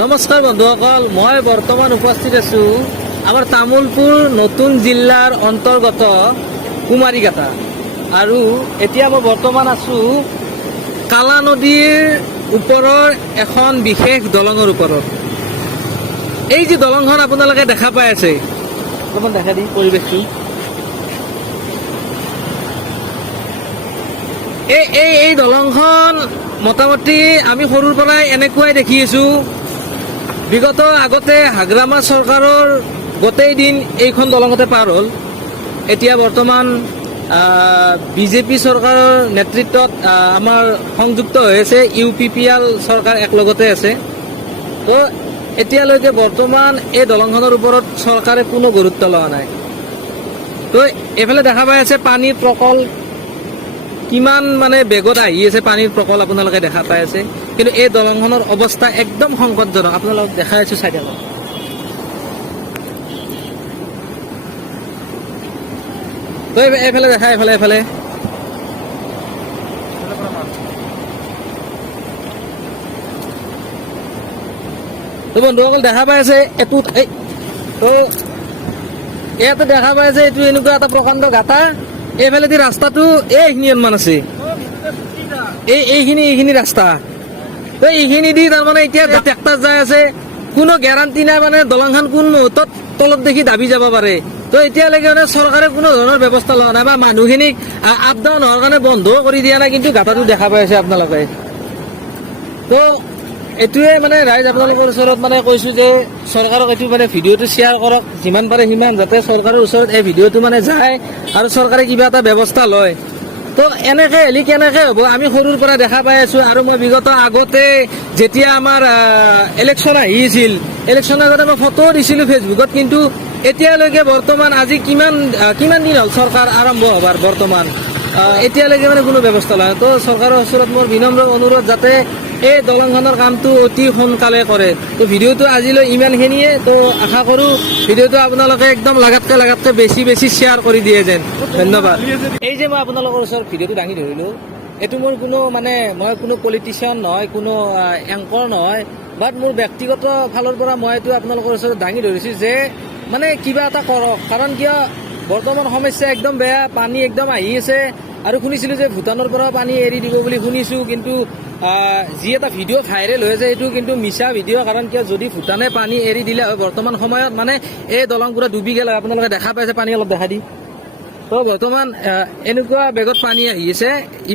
নমস্কাৰ বন্ধুসকল, মই বৰ্তমান উপস্থিত আছো আমাৰ তামোলপুৰ নতুন জিলাৰ অন্তৰ্গত কুমাৰীঘাটা আৰু এতিয়া মই বৰ্তমান আছো কালা নদীৰ ওপৰৰ এখন বিশেষ দলঙৰ ওপৰত। এই যে দলংখন আপোনালোকে দেখা পাই আছে, অকণমান দেখা দি পৰিৱেশটো। এই দলংখন মোটামুটি আমি সৰুৰ পৰাই এনেকুৱাই দেখি আছো। বিগত আগতে হাগ্ৰামা চৰকাৰৰ গোটেই দিন এইখন দলঙতে পাৰ হ'ল। এতিয়া বৰ্তমান বিজেপি চৰকাৰৰ নেতৃত্বত আমাৰ সংযুক্ত হৈ আছে, UPPL চৰকাৰ একলগতে আছে। তো এতিয়ালৈকে বৰ্তমান এই দলংখনৰ ওপৰত চৰকাৰে কোনো গুৰুত্ব লোৱা নাই। তো এইফালে দেখা পাই আছে পানীৰ প্ৰকল কিমান মানে বেগত আহি আছে, পানীৰ প্ৰকল আপোনালোকে দেখা পাই আছে। কিন্তু এই দলংখনৰ অৱস্থা একদম সংকটজনক, আপোনালোকক দেখাই আছো চাই থাকক। তো এইফালে দেখা, এইফালে তো বন্ধুসকল দেখা পাই আছে তো ইয়াতে দেখা পাই আছে এইটো এনেকুৱা এটা প্ৰকাণ্ড গাঁথা। এইফালেদি ৰাস্তাটো এইখিনি অনুমান আছে, এইখিনি ৰাস্তা। তো এইখিনি দি তাৰমানে এতিয়া ট্ৰেক্টৰ যাই আছে, কোনো গেৰাণ্টি নাই মানে দলংখন কোন মুহূৰ্তত তলত দেখি দাবি যাব পাৰে। তো এতিয়ালৈকে মানে চৰকাৰে কোনো ধৰণৰ ব্যৱস্থা লোৱা নাই বা মানুহখিনিক আপ ডাউন হোৱাৰ কাৰণে বন্ধও কৰি দিয়া নাই, কিন্তু গাঁথাটো দেখা পাই আছে আপোনালোকে। তো এইটোৱে মানে ৰাইজ আপোনালোকৰ ওচৰত মানে কৈছো যে চৰকাৰক এইটো মানে ভিডিঅ'টো শ্বেয়াৰ কৰক যিমান পাৰে সিমান, যাতে চৰকাৰৰ ওচৰত এই ভিডিঅ'টো মানে যায় আৰু চৰকাৰে কিবা এটা ব্যৱস্থা লয়। তো এনেকে হ'লে কেনেকে হ'ব? আমি সৰুৰ পৰা দেখা পাই আছো আৰু মই বিগত আগতে যেতিয়া আমাৰ ইলেকশ্যন আহিছিল, ইলেকশ্যনৰ আগতে মই ফটো দিছিলো ফেচবুকত, কিন্তু এতিয়ালৈকে বৰ্তমান আজি কিমান দিন হ'ল চৰকাৰ আৰম্ভ হোৱাৰ, বৰ্তমান এতিয়ালৈকে মানে কোনো ব্যৱস্থা লয়। তো চৰকাৰৰ ওচৰত মোৰ বিনম্ৰ অনুৰোধ যাতে এই দলংখনৰ কামটো অতি সোনকালে কৰে। তো ভিডিঅ'টো আজিলৈ ইমানখিনিয়ে। তো আশা কৰোঁ ভিডিঅ'টো আপোনালোকে একদম লাগাতকৈ বেছি শ্বেয়াৰ কৰি দিয়ে যেন। ধন্যবাদ। এই যে মই আপোনালোকৰ ওচৰত ভিডিঅ'টো দাঙি ধৰিলোঁ, এইটো মোৰ কোনো মানে মই কোনো পলিটিচিয়ান নহয়, কোনো এংকৰ নহয়, বাট মোৰ ব্যক্তিগত ফালৰ পৰা মই এইটো আপোনালোকৰ ওচৰত দাঙি ধৰিছোঁ যে মানে কিবা এটা কৰক। কাৰণ কিয় বৰ্তমান সমস্যা একদম বেয়া, পানী একদম আহি আছে আৰু শুনিছিলোঁ যে ভূটানৰ পৰা পানী এৰি দিব বুলি শুনিছোঁ, কিন্তু যি এটা ভিডিঅ' ভাইৰেল হৈ আছে এইটো কিন্তু মিছা ভিডিঅ'। কাৰণ কিয় যদি ভূটানে পানী এৰি দিলে হয় বৰ্তমান সময়ত মানে এই দলংপুৰা ডুবি গ'লে। আপোনালোকে দেখা পাইছে পানী অলপ দেখা দি। তো বৰ্তমান এনেকুৱা বেগত পানী আহি আছে।